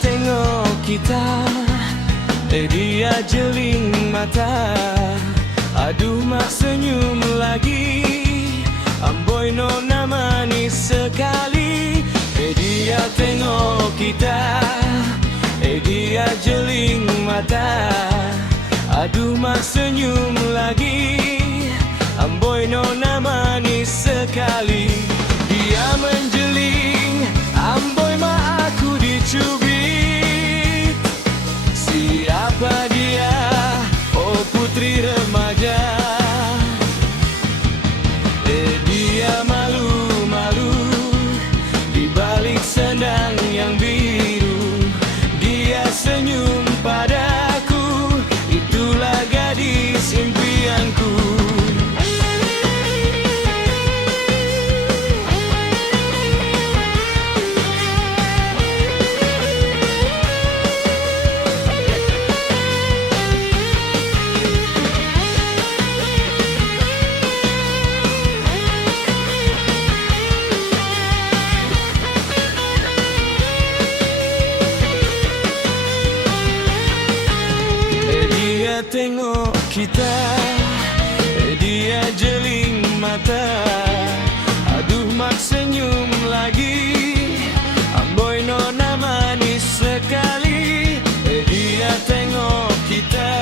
tengok kita, dia jeling mata. Aduh mak senyum lagi, amboi nona manis sekali. Dia tengok kita, dia jeling mata. Aduh mak senyum lagi, amboi nona manis sekali. Dia menjeling, amboi mak aku dicubit. Siapa dia? Oh putri remaja. Dia malu-malu di balik sendang yang biru. Dia senyum padaku, itulah gadis impianku. Dia tengok kita, dia jeling mata. Aduh mak senyum lagi, amboi nona manis sekali. Dia tengok kita,